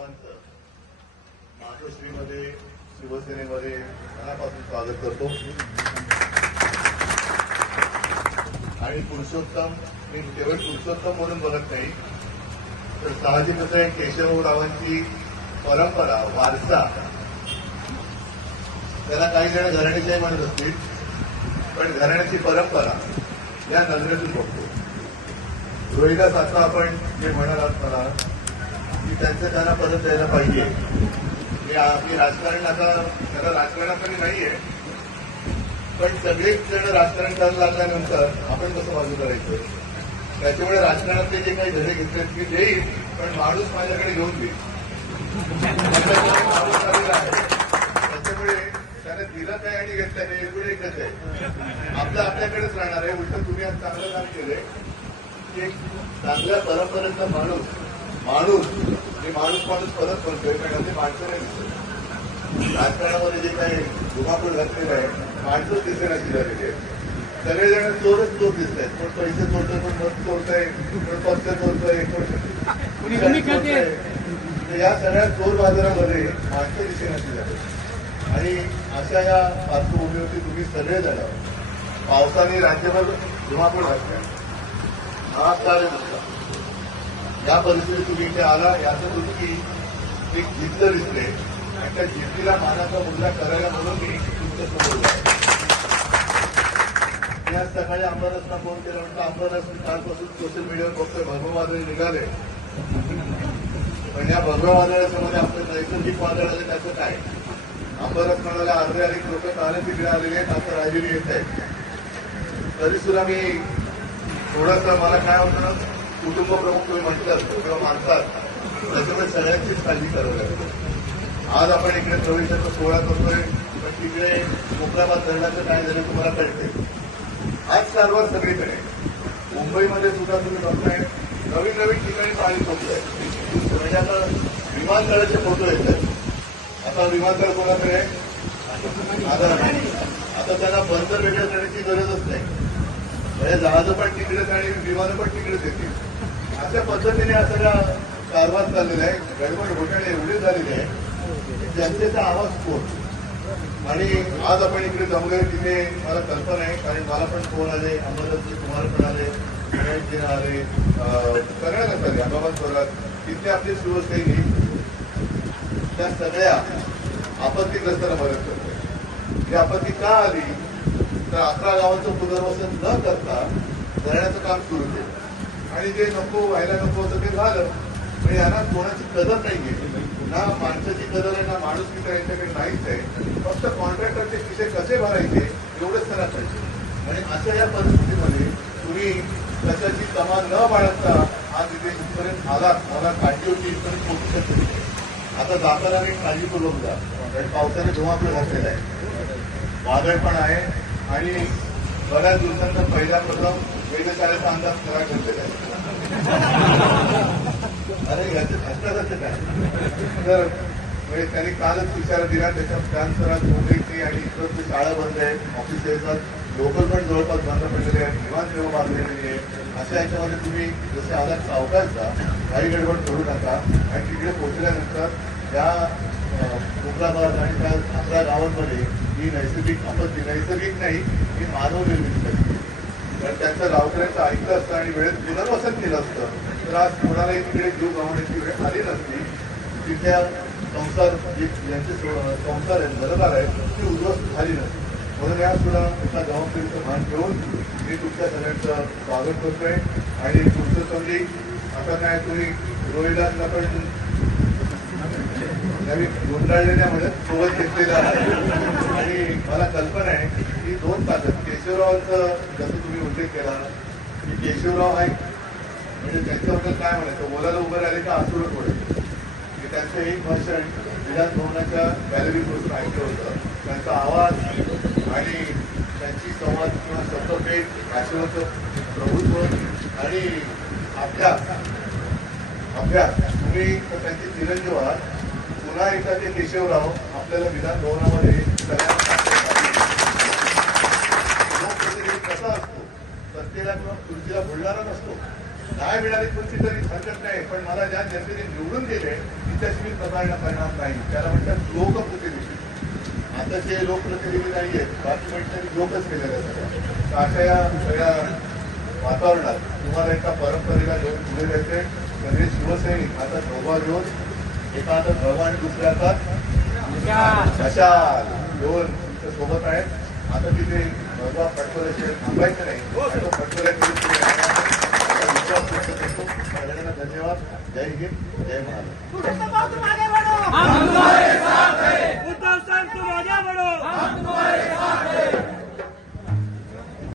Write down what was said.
सर्वांचं. मातोश्रीमध्ये शिवसेनेमध्ये मनापासून स्वागत करतो. आणि पुरुषोत्तम मी केवळ पुरुषोत्तम म्हणून बघत नाही तर साहजिकच आहे केशवरावांची परंपरा वारसा. त्याला काही जण घराण्याच्याही म्हणत असतील पण घराण्याची परंपरा या नजरेतून बघतो. रोहिदास आता आपण जे म्हणालात मला की त्यांचं त्यांना परत द्यायला पाहिजे. मी राजकारण आता त्याला राजकारणाकडे नाहीये. पण सगळेच जण राजकारण करायला लागल्यानंतर आपण कसं बाजू करायचं. त्याच्यामुळे राजकारणातले जे काही धडे घेतले ते देईल पण माणूस माझ्याकडे घेऊन देईल. माणूस आलेला आहे. त्याच्यामुळे त्याने दिलं काय आणि घेतलं नाही एवढे एकच आहे. आपलं आपल्याकडेच राहणार आहे. उलट तुम्ही आज चांगलं काम केलंय. की एक चांगल्या परंपरेचा माणूस माणूस मी माणूस माणूस परत म्हणतोय कारण ते माणसं नाही. दिसत. राजकारणामध्ये जे काही धुमाकूळ घातलेलं आहे माणसंच दिसेनाशी झालेली आहे सगळेजण चोरच चोर दिसत आहेत. कोण पैसे चोरतोय कोण मत चोरतोय कोण पक्ष चोरतोय कोण या सगळ्या चोर बाजारामध्ये माणसं दिसेनाशी झाले आणि अशा या पार्श्वभूमीवरती तुम्ही सगळेजण पावसाने राज्यभर धुमाकूळ घातल्या महाकार्य नसता. या परिस्थितीत तुम्ही इथे आला याचं तुम्ही की एक जिद्द दिसले आणि त्या जिद्दीला मानाचा मुद्दा करायला म्हणून मी तुमच्यासमोर मी आज सकाळी अंबरसला फोन केला म्हणतो अंबरस कालपासून सोशल मीडियावर बघतोय भगव वादळ निघाले. पण या भगव वादळाच्यामध्ये आपलं नैसर्गिक वादळ आलं त्याचं काय? अंबरस म्हणाला अर्धे अधिक लोक कालच तिकडे आलेले आहेत आता राहिलेली येत आहेत. तरी सुद्धा मी थोडासा मला काय होतं कुटुंब प्रमुख तुम्ही म्हटलं किंवा माणसात त्याच्यामुळे सगळ्यांचीच काळजी करावी लागते. आज आपण इकडे प्रवेशाचा सोहळा करतोय पण तिकडे कोकणाबाद धरणाचं काय झालं तुम्हाला कळते आज सर्वात सगळीकडे. मुंबईमध्ये सुद्धा तुम्ही बघताय नवीन नवीन ठिकाणी पाणी पोहोचलंय म्हणजे आता विमानतळाचे फोटो येतात. आता विमानतळ कोणाकडे आहे? आता आता त्यांना बंदर वेगळं करण्याची गरजच नाही. म्हणजे जहाजं पण तिकडेच आणि विमानं पण तिकडेच येतील अशा पद्धतीने हा सगळा कारभार चाललेला आहे. गडबड घोटाळे एवढे झालेले आहे की जनतेचा आवाज कोण? आणि आज आपण इकडे जमलोय तिथे मला कल्पना आहे कारण मला पण फोन आले अंबादासजी तुम्हाला पण आले गणेशजी आले सगळ्यांना आले अंबाबाद थोरात तिथे आपली शिवसैनिक त्या सगळ्या आपत्तीग्रस्तांना मदत करते ही आपत्ती का आली? तर अकरा गावांचं पुनर्वसन न करता धरण्याचं काम सुरू केलं. आणि जे नको व्हायला नको होतं ते झालं. म्हणजे यांना कोणाची कदर नाहीये. ना माणसाची कदर आहे ना माणूस मित्र यांच्याकडे नाहीच आहे. फक्त कॉन्ट्रॅक्टरचे विषय कसे भरायचे एवढेच त्यांना पाहिजे. आणि अशा या परिस्थितीमध्ये तुम्ही कशाची कमान न बाळगता आज इथे इथपर्यंत आलात. मला काळजी होती इथपर्यंत पोहोचू शकतो आता जाताना मी काळजीपूर्वक जा कारण पावसाने धुमाकूळ घातलेला आहे. वादळ पण आहे. आणि बऱ्याच दिवसांचा पहिला प्रथम वेधशाळेचा अंदाज खरा ठरलेला आहे अरे याचं काय? तर म्हणजे त्यांनी कालच इशारा दिला त्याच्यात त्यानुसार मुंबईची आणि इकडची शाळा बंद आहे ऑफिस लोकल पण जवळपास बंद पडलेले आहेत विमान सेवा बांधलेली आहे अशा याच्यामध्ये तुम्ही जसे आलात सावकारचा काही गडबड करू नका. आणि तिकडे पोहोचल्यानंतर त्या कोकणाबाद आणि त्या आपल्या गावांमध्ये ही नैसर्गिक आपत्ती नैसर्गिक नाही ही मानवनिर्मित आहे तर त्यांचं गावकऱ्यांचं ऐकलं असतं आणि वेळेत पुनर्वसन केलं असतं. तर आज कोणालाही तिकडे जीव गमावण्याची वेळ आली नसती. तिथल्या संसार जे ज्यांचे संसार आहेत घरदार आहेत ती उद्ध्वस्त झाली नसती. म्हणून या सुद्धा एका जबाबदारीचं भान ठेवून मी तुमच्या सगळ्यांचं स्वागत करतोय. आणि तुमचं समजी आता काय तुम्ही रोहिला पण नवीन गुंडाळलेल्या म्हणत सोबत घेतलेला आहे. आणि मला कल्पना आहे की दोन तासात केशवरावांचं जसं तुम्ही उल्लेख केला की केशवराव आहे म्हणजे त्यांच्याबद्दल काय म्हणायचं? बोलायला उभं राहिले का आसुरच पडेल की त्यांचं एक भाषण विधान भवनाच्या गॅलरीपासून ऐकलं होतं. त्यांचा आवाज आणि त्यांची संवाद किंवा शब्दभेद भाषेवरचं प्रभुत्व आणि अभ्यास अभ्यास तुम्ही त्यांचे चिरंजीव आहात पुन्हा एकदा ते केशवराव आपल्याला विधान भवनामध्ये कसा असतो? सत्तेला किंवा खुर्चीला भुलणारा नसतो. काय मिळाली खुर्ची तरी हरकत नाही पण मला ज्या जनतेने निवडून दिले तिच्याशी मी प्रतारणा करणार नाही. त्याला म्हणतात लोकप्रतिनिधी. आताचे लोकप्रतिनिधी नाही आहेत बाकी मंडळी लोकच केलेले जातात अशा या सगळ्या वातावरणात तुम्हाला एका परंपरेला घेऊन पुढे जायचे सगळे शिवसेने आता धोबा घेऊन एका आता भगवा आणि दुसऱ्या हातात मशाल घेऊन सोबत आहेत. आता तिथे भगवा पटवल्याशिवाय थांबायचं नाही. तो धन्यवाद. जय हिंद जय महाराज